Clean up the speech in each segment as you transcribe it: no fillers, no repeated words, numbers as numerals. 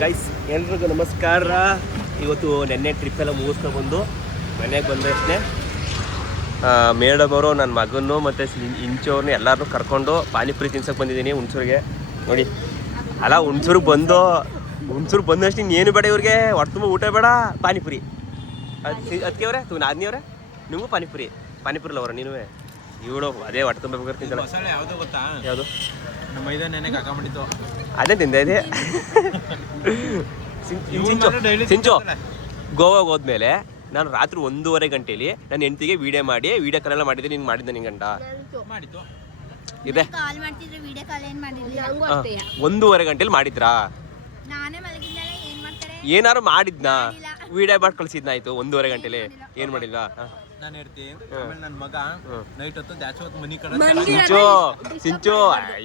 Guys ಎಲ್ರಿಗೂ ನಮಸ್ಕಾರ. ಇವತ್ತು ನೆನ್ನೆ ಟ್ರಿಪ್ ಎಲ್ಲ ಮುಗಿಸ್ಕೊಂಡ್ಬಂದು ಮನೆಗೆ ಬಂದಷ್ಟೇ ಮೇಡಮ್ ಅವರು ನನ್ನ ಮಗನ್ನು ಮತ್ತು ಇಂಚೋರ್ನ ಎಲ್ಲರನ್ನೂ ಕರ್ಕೊಂಡು ಪಾನಿಪುರಿ ತಿನ್ಸೋಕೆ ಬಂದಿದ್ದೀನಿ ಹುಣಸೂರಿಗೆ. ನೋಡಿ ಅಲ್ಲ ಹುಣಸೂರಿಗೆ ಬಂದಷ್ಟು ಇನ್ನೇನು ಬೇಡ ಇವ್ರಿಗೆ, ಹೊಟ್ಟೆ ತುಂಬ ಊಟ ಬೇಡ, ಪಾನಿಪುರಿ. ಅದಕ್ಕೆ ಅವರೇ ನಾದಿನಿ ಅವರೇ ನಿಮಗೂ ಪಾನಿಪುರಿ ಅವರ ನೀನು ಇವಳು ಅದೇ ಹೊಟ್ಟೆ ತುಂಬ ಬೇಕಾದ್ರೆ ತಿಂತಾಳೆ. ಯಾವುದು ಗೊತ್ತಾ? ಯಾವುದು? ನಮ್ಮ ಮೈದಾ ನೆನೆಗೆ ಹಾಕೊಂಡ್ಬಿಟ್ಟಿತ್ತು, ಅದೇ ತಿಂದೆ ಇದೆ. ಸಿಂಚು ಗೋವಾಗೆ ಹೋದ್ಮೇಲೆ ನಾನು ರಾತ್ರಿ 1:30 ಗಂಟೆಲಿ ನನ್ನ ಹೆಂಡತಿಗೆ ವಿಡಿಯೋ ಕಾಲೆಲ್ಲ ಮಾಡಿದ್ದೆ. ನೀನು ಮಾಡಿದ್ದೆ ನಿನ್ ಗಂಟ ಮಾಡಿತ್ತು ಇದೆ 1:30 ಗಂಟೆಲಿ ಮಾಡಿದ್ರಾ? ಏನಾರು ಮಾಡಿದ್ನಾ? ವಿಡಿಯೋ ಮಾಡಿ ಕಳ್ಸಿದ್ನಾಯ್ತು 1:30 ಗಂಟೆಲಿ. ಏನ್ ಮಾಡಿಲ್ವಾ? ನಾನು ಹೇಳ್ತೀನಿ. ಆಮೇಲೆ ನನ್ನ ಮಗ ನೈಟ್ ಹೊತ್ತು ದ್ಯಾಚ್ ಹೊತ್ತು ಮನಿ ಕಡೆ ಸಿಂಚು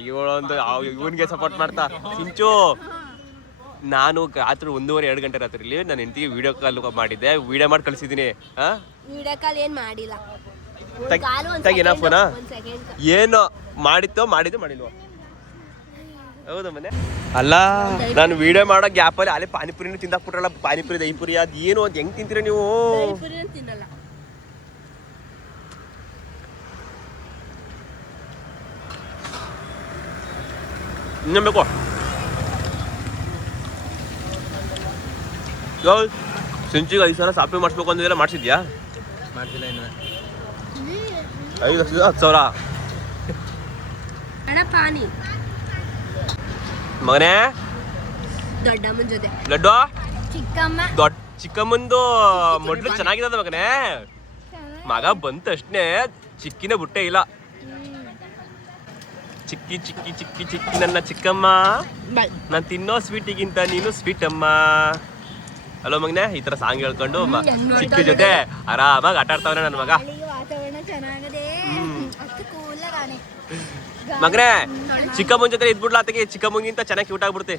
ಇವಳೊಂದು ಇವನ್ಗೆ ಸಪೋರ್ಟ್ ಮಾಡ್ತಾ. ಸಿಂಚು ನಾನು ರಾತ್ರಿ 1:30-2 ಗಂಟೆ ರಾತ್ರಿಲಿ ನನ್ನ ಹೆಂಡತಿಗೆ ವಿಡಿಯೋ ಕಾಲ್ ಮಾಡಿದ್ದೆ, ವಿಡಿಯೋ ಮಾಡಿ ಕಳ್ಸಿದ್ದೀನಿ. ವಿಡಿಯೋ ಕಾಲ್ ಏನ್ ಮಾಡಿಲ್ಲ, ತೆಗಿನ ಫೋನ ಏನು ಮಾಡಿದ್ದೋ ಮಾಡಿಲ್ವೋ? ಹೌದಾ ಮನೆ ಅಲ್ಲ, ನಾನು ವಿಡಿಯೋ ಮಾಡೋ ಗ್ಯಾಪಲ್ಲಿ ಅಲ್ಲೇ ಪಾನಿಪುರಿನೂ ತಿಂದಾಕ್ಬಿಟ್ರಲ್ಲ. ಪಾನಿಪುರಿ ದಹಿಪುರಿ ಅದು ಏನು ಅದು ಹೆಂಗ್ ತಿಂತೀರ ನೀವು? ತಿನ್ನಲ್ಲ. ಇನ್ನೇನು ಬೇಕು? ಸಿಂಚಿಗೆ 5 ಸಾವಿರ ಶಾಪಿಂಗ್ ಮಾಡಿಸ್ಬೇಕು ಅಂದಿಲ್ಲ, ಮಾಡಿಸಿದ್ಯಾ? ಮಾಡ್ತಿಲ್ಲ ಇನ್ನು. 5 ಲಕ್ಷ 10 ಸಾವಿರ ಪಾನಿ ಮಗನೇ. ದೊಡ್ಡಮ್ಮನ ಜೊತೆ ಲಡ್ಡು ಚಿಕ್ಕಮ್ಮ ಚಿಕ್ಕಮ್ಮಂದು ಮೊಡ್ಲು ಚೆನ್ನಾಗಿದೆ ಮಗನೇ. ಮಗ ಬಂತಷ್ಟೇ ಚಿಕ್ಕಿನ ಬುಟ್ಟೆ ಇಲ್ಲ. ಚಿಕ್ಕಿ ಚಿಕ್ಕಿ ಚಿಕ್ಕಿ ಚಿಕ್ಕಿ ನನ್ನ ಚಿಕ್ಕಮ್ಮ, ನಾನು ತಿನ್ನೋ ಸ್ವೀಟಿಗಿಂತ ನೀನು ಸ್ವೀಟ್ ಅಮ್ಮ. ಅಲೋ ಮಗನೇ, ಈ ತರ ಸಾಂಗ್ ಹೇಳ್ಕೊಂಡು ಚಿಕ್ಕಿ ಜೊತೆ ಆರಾಮಾಗಿ ಆಟ ಆಡ್ತಾವನೆ ನನ್ನ ಮಗ. ಮಗನೇ ಚಿಕ್ಕಮ್ಮನ ಜೊತೆ ಇದ್ಬಿಡ್ಲ ಆತಗೆ, ಚಿಕ್ಕಮ್ಮಗಿಂತ ಚೆನ್ನಾಗಿ ಕ್ಯೂಟ್ ಆಗ್ಬಿಡುತ್ತೆ.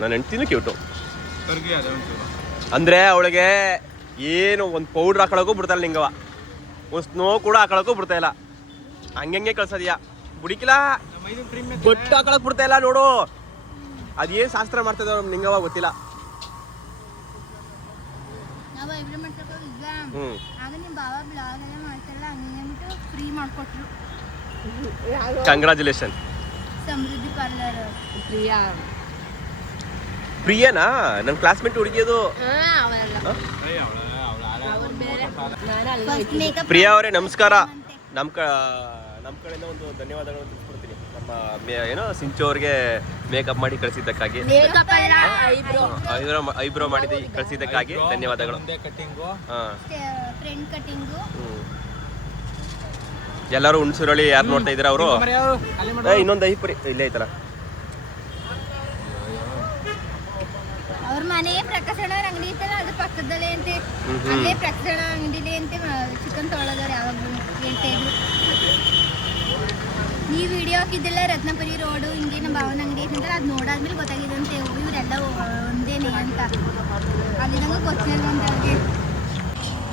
ನಾನು ಹೆಂಡ್ತಿನೂ ಕ್ಯೂಟು ಅಂದ್ರೆ ಅವಳಿಗೆ ಏನು ಒಂದು ಪೌಡ್ರ್ ಹಾಕೊಳಕ್ಕೂ ಬಿಡ್ತಾಯಿಲ್ಲ, ನಿಂಗವ ಒಂದು ಸ್ನೋ ಕೂಡ ಹಾಕೊಳಕ್ಕೂ ಬಿಡ್ತಾ ಇಲ್ಲ. ಹಂಗೆ ಕಳ್ಸೋದಿಯಾ ಬುಡಿಕಿಲ್ಲ, ಬೊಟ್ಟು ಹಾಕೊಳಕ್ ಬಿಡ್ತಾ ಇಲ್ಲ ನೋಡು. ಅದೇನು ಶಾಸ್ತ್ರ ಮಾಡ್ತದ ನಮ್ ನಿಂಗವ ಗೊತ್ತಿಲ್ಲ. ಕಂಗ್ರಾಚುಲೇಷನ್. ಪ್ರಿಯಾನಾ ನನ್ನ ಕ್ಲಾಸ್ಮೇಟ್ ಹುಡುಗಿಯದು. ಪ್ರಿಯಾ ಅವರೇ ನಮಸ್ಕಾರ. ನಮ್ಮ ಕಡೆಯಿಂದ ಒಂದು ಧನ್ಯವಾದಗಳನ್ನು ತಿಳಿಸ್ಕೊಡ್ತೀನಿ. ನಮ್ಮ ಏನೋ ಸಿಂಚು ಅವ್ರಿಗೆ ಮೇಕಪ್ ಮಾಡಿ ಕಳಿಸಿದ್ದಕ್ಕಾಗಿ, ಐಬ್ರೋ ಮಾಡಿ ಕಳಿಸಿದ್ದಕ್ಕಾಗಿ ಧನ್ಯವಾದಗಳು. ಎಲ್ಲರೂ ಹುಣಸೂರಲ್ಲಿ ಯಾರು ನೋಡ್ತಾ ಇದ್ದೀರಾ ಅವರು? ಇನ್ನೊಂದು ಐಪುರಿ ಇಲ್ಲೇ ಐತಲ್ಲ. ಅವ್ರ ಮನೆ ಪ್ರಕಾಶನ ಅಂಗಡಿ ಇತ್ತಲ್ಲ, ಅದು ಪಕ್ಕದಲ್ಲೇ ಅಂತೆ. ಅಲ್ಲೇ ಪ್ರಕಾಶನ ಅಂಗಡಿಲಿ ಅಂತೆ ಚಿಕನ್ ತೊಗೊಳೋದವ್ರು ಯಾವಾಗಲೂ ಹೇಳ್ತಾ ಇದ್ರು. ನೀವು ವಿಡಿಯೋ ಹಾಕಿದ್ದಿಲ್ಲ ರತ್ನಪುರಿ ರೋಡು ಹಿಂಗೆ ನಮ್ಮ ಭಾವನ ಅಂಗಡಿ ಐತಂತ, ಅದು ನೋಡಾದ್ಮೇಲೆ ಗೊತ್ತಾಗಿದಂತೆ ಇವರೆಲ್ಲ ಒಂದೇನೆ ಅಂತ. ಅಲ್ಲಿ ನಂಗೆ ಗೊತ್ತಿಲ್ಲ ಅಂತ ಅವ್ರಿಗೆ.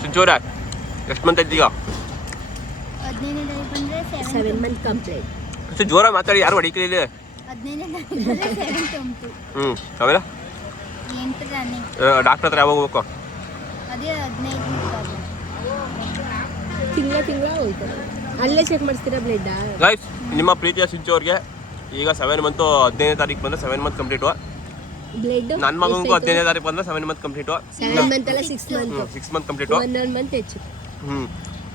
ಸಿಂಚೋರ ಎಷ್ಟು ಮಂತ್ ಇದ್ದೀಗ? 15ನೇ ತಾರೀಕು ಬಂದರೆ 7 ಮಂತ್ ಕಂಪ್ಲೀಟ್. ಅಷ್ಟು ಜೋರ ಮಾತಾಡಿ, ಯಾರು ಹೊಡಿಕಲಿಲ್ಲ. 15ನೇ ತಾರೀಕು 7 ಆಮೇಲೆ 8 ರನ್ನಿಂಗ್. ಡಾಕ್ಟರ್ ಹತ್ರ ಯಾವಾಗ ಹೋಗ್ಬೇಕು? ಅದೇ 15 ತಿಂಗಳ ಹೋಗ್ತಾರೆ. ಅಲ್ಲೇ ಚೆಕ್ ಮಾಡಿಸ್ತೀರಾ ಬ್ಲಡ್? ಗೈಸ್, ನಿಮ್ಮ ಪ್ರೀತಿಯ ಸಿಂಚು ಅವ್ರಿಗೆ ಈಗ 7 ಮಂತು 15ನೇ ತಾರೀಕು ಬಂದರೆ 7 ಮಂತ್ ಕಂಪ್ಲೀಟು. ಬ್ಲಡ್ ನನ್ನ ಮಗನಿಗೂ 15ನೇ ತಾರೀಕು ಬಂದರೆ 7 ಮಂತ್ ಕಂಪ್ಲೀಟು. 7 ಮಂತ್ ಅಲ್ಲ 6 ಮಂತ್ ಕಂಪ್ಲೀಟು. 1 ಮಂತ್ ಹೆಚ್ಚು.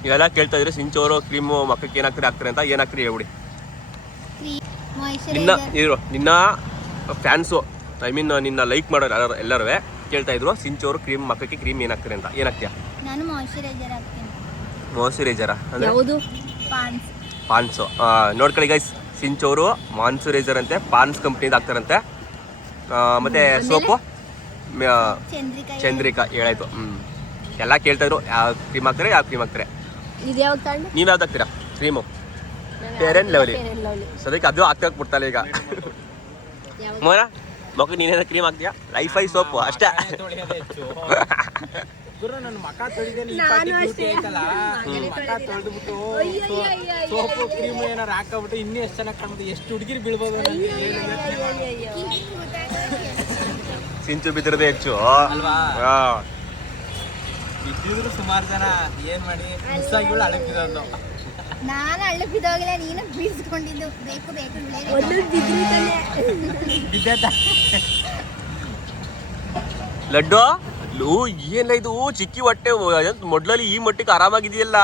ಇವೆಲ್ಲ ಕೇಳ್ತಾ ಇದ್ರೆ ಸಿಂಚು ಅವರು ಕ್ರೀಮು ಮಕ್ಕಕ್ಕೆ ಏನಾಗ್ತಾರೆ ಅಂತ ಏನಾಗ್ತೀರಿ ಹೇಳ್ಬಿಡಿ. ನಿನ್ನ ಫ್ಯಾನ್ಸು, ಐ ಮೀನ್ ನಿನ್ನ ಲೈಕ್ ಮಾಡೋರು ಎಲ್ಲರೂ ಕೇಳ್ತಾ ಇದ್ರು ಸಿಂಚು ಅವರು ಕ್ರೀಮ್ ಮಕ್ಕಕ್ಕೆ ಕ್ರೀಮ್ ಏನಾಗ್ತಾರೆ ಅಂತ. ಏನಾಗ್ತೀಯಾ? ನಾನು ಮಾಯಿಶ್ಚರೈಸರ್ ಹಾಕ್ತೀನಿ. ಮಾಯಿಶ್ಚರೈಸರ ಅಂದ್ರೆ ಯಾವುದು? ಪಾನ್ಸು. ನೋಡ್ಕೊಳ್ಳಿ ಗೈಸ್, ಸಿಂಚು ಅವರು ಮಾಯಿಶ್ಚರೈಸರ್ ಅಂತೆ ಪಾನ್ಸ್ ಕಂಪ್ನಿದು ಹಾಕ್ತಾರಂತೆ. ಮತ್ತೆ ಸೋಪು ಚಂದ್ರಿಕಾ ಹೇಳಾಯ್ತು. ಎಲ್ಲ ಕೇಳ್ತಾ ಇದ್ರು ಯಾವ ಕ್ರೀಮ್ ಹಾಕ್ತಾರೆ, ಇದು ಯಾವ್ದು ತಗೊಂಡು? ನೀವು ಯಾವ್ದು ಹಾಕ್ತೀರಾ ಕ್ರೀಮು? Fair and lovely. ಸದ್ಯಕ್ಕೆ ಅದು ಹಾಕ್ಬಿಡ್ತಾಳೆ ಈಗ. ಮೋನ ಮಗು ನೀನೇನ ಕ್ರೀಮ್ ಹಾಕ್ತೀಯಾ? ಲೈಫೈ ಸೋಪು ಅಷ್ಟೇ. ಗುರು ನನ್ನ ಮಕ ತೊಳಿದೇನೆ ಈ ಪಾಟಿ ಬ್ಯೂಟಿ ಐತಲ್ಲ ಮಕ ತೊಳೆದ್ಬಿಟ್ಟು ಸೋಪು ಕ್ರೀಮ್ ಏನಾರು ಹಾಕಬಿಟ್ಟು ಇನ್ನೂ ಎಷ್ಟು ಚೆನ್ನಾಗಿ ಕಾಣುತ್ತೆ. ಎಷ್ಟು ಹುಡುಗಿರು ಬೀಳ್ಬೋದು ನನಗೆ ಸಿಂಚು ಬಿದ್ದಿರೋದೇ ಹೆಚ್ಚು ಅಲ್ವಾ? ಬಿದ್ದಿದ್ರು ಸುಮಾರು ಜನ ಏನ್ ಮಾಡಿ ಮಿಸ್ ಆಗಿಗಳು ಅಳಗ್ತಿದ್ದು. ನಾನು ಹಳ್ಳ ಬಿದ್ದೋಗಿಲ್ಲ, ನೀನು ಬೀಳ್ಸ್ಕೊಂಡಿದ್ದು. ಬೇಕು ಬೇಕು ಬಿದ್ದ ಲಡ್ಡು ಏನಿಲ್ಲ ಇದು ಚಿಕ್ಕಿ ಹೊಟ್ಟೆ ಮೊಡ್ಲಲ್ಲಿ ಈ ಮಟ್ಟಿಗೆ ಆರಾಮಾಗಿದೆಯಲ್ಲ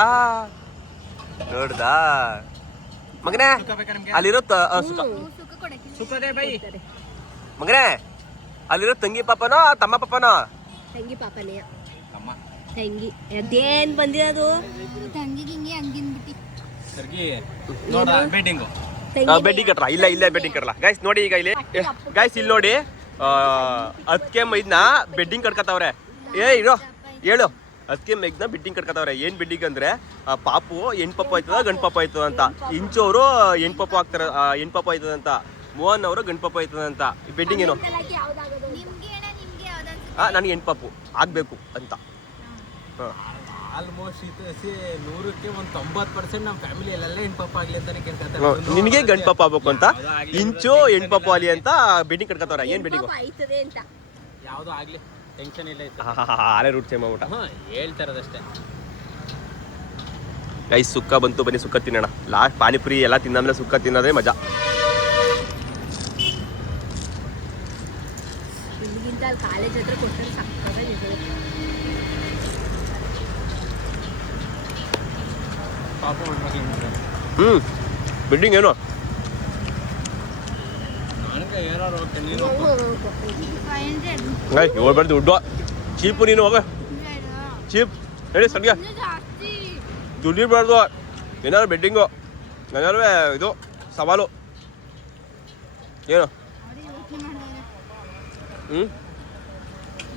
ನೋಡ್ದಾ ಮಗನೇ ಅಲ್ಲಿರೋ ಸುಖ ಕೊಡಕ್ಕೆ ಸುಖದೇ ಬೈ ಮಗನೇ ಅಲ್ಲಿರೋ ತಂಗಿ ಪಾಪನೋ ತಮ್ಮ ಪಾಪನೋ? ತಂಗಿ ಪಾಪನೇ ಅಮ್ಮ ತಂಗಿ ಅದೇನ್ ಬಂದಿರೋದು ತಂಗಿಗೆ ಹಿಂಗೆ ಹಂಗಿನ್ಬಿಟ್ಟು ಸರ್ಗಿ ನೋಡ ಬೆಡ್ಡಿಂಗು ಬೆಡ್ಡಿಂಗ್ ಕಟ್ರ ಇಲ್ಲೇ ಬೆಡ್ಡಿಂಗ್ ಕಟ್ರಲ್ಲ ಗೈಸ್ ನೋಡಿ. ಈಗ ಇಲ್ಲಿ ಗೈಸ್ ಇಲ್ಲಿ ನೋಡಿ 10 ಮೈದ್ನ ಬೆಡ್ಡಿಂಗ್ ಕಟ್ಕತ್ತವ್ರೆ. ಇರೋ ಹೇಳು 10 ಮೈದ್ನ ಬೆಡ್ಡಿಂಗ್ ಕಟ್ಕತ್ತವ್ರೆ. ಏನ್ ಬೆಡ್ಡಿಂಗ್ ಅಂದ್ರೆ ಪಾಪು ಹೆಣ್ ಪಾಪು ಆಯ್ತದ ಗಂಡ್ ಪಾಪು ಆಯ್ತದ ಅಂತ. ಇಂಚು ಅವರು ಹೆಣ್ ಪಾಪು ಆಗ್ತಾರ, ಹೆಣ್ ಪಾಪು ಆಯ್ತದ ಅಂತ. ಮೋಹನ್ ಅವರು ಗಂಡ್ ಪಾಪು ಆಯ್ತದ ಅಂತ. ಬೆಡ್ಡಿಂಗ್ ಏನು ನಿಮ್ಗೆ ಅಣ್ಣ, ನಿಮ್ಗೆ ಯಾವ್ದು ನನಗೆ ಹೆಣ್ ಪಾಪು ಆಗ್ಬೇಕು ಅಂತ. ಆಲ್ಮೋಸ್ಟ್ 100ಕ್ಕೆ ಒಂದು 90% ನಮ್ಮ ಫ್ಯಾಮಿಲಿಯಲ್ಲೆಲ್ಲ ಹೆಣ್ಪಾಪ ಆಗ್ಲಿ ಅಂತಾನೆ ಕೇಳ್ಕೊತಾರೆ. ನಿನಗೆ ಗಂಡ್ ಪಾಪ ಆಗ್ಬೇಕು ಅಂತ ಇಂಚು ಹೆಣ್ ಪಾಪು ಅಲ್ಲಿ ಅಂತ ಬೆಡ್ಡಿಂಗ್ ಕಟ್ಕತ್ತವ್ರೆ. ಏನ್ ಬೆಡ್ಡಿಂಗು ಆಯ್ತದೆ ಅಂತ ಯಾವ್ದು ಆಗ್ಲಿ ಟೆನ್ಷನ್ ಇಲ್ಲ ಇತ್ತು. ಆರೇ ರೂಟ್ ಸೇಮ್ ಆಗ್ಬಿಟ್ಟ. ಹೇಳ್ತಾರದಷ್ಟೇ. ಗೈಸ್ ಸುಕ್ಕ ಬಂತು, ಬನ್ನಿ ಸುಕ್ಕ ತಿನ್ನೋಣ. ಲಾಸ್ಟ್ ಪಾನಿಪುರಿ ಎಲ್ಲ ತಿಂದಾದ್ಮೇಲೆ ಸುಕ್ಕ ತಿನ್ನೋದೇ ಮಜಾ. ಇಲ್ಲಿಗಿಂತ ಅಲ್ಲಿ ಕಾಲೇಜ್ ಹತ್ರ ಕೊಟ್ಟರೆ ಸಕ್ಕತ್ತಾಗಿರ್ತದೆ. ಪಾಪ ಬೆಡ್ಡಿಂಗ್ ಏನು ನನಗೆ ಏನಾರು ನೀನು 500 ಹೇಳ್ಬಾರ್ದು ದುಡ್ಡು ಚೀಪು. ನೀನು ಹೋಗ ಚೀಪ್ ಹೇಳಿ ಸದ್ಯ ಜಾಸ್ತಿ. ದುಡ್ಡಿರ್ಬಾರ್ದು. ಏನಾದ್ರು ಬೆಡ್ಡಿಂಗು ಏನಾದ್ರು ಇದು ಸವಾಲು ಏನು ಅವ್ರಿಗೆ ಯೋಚ್ನೆ ಮಾಡಿದ್ರೆ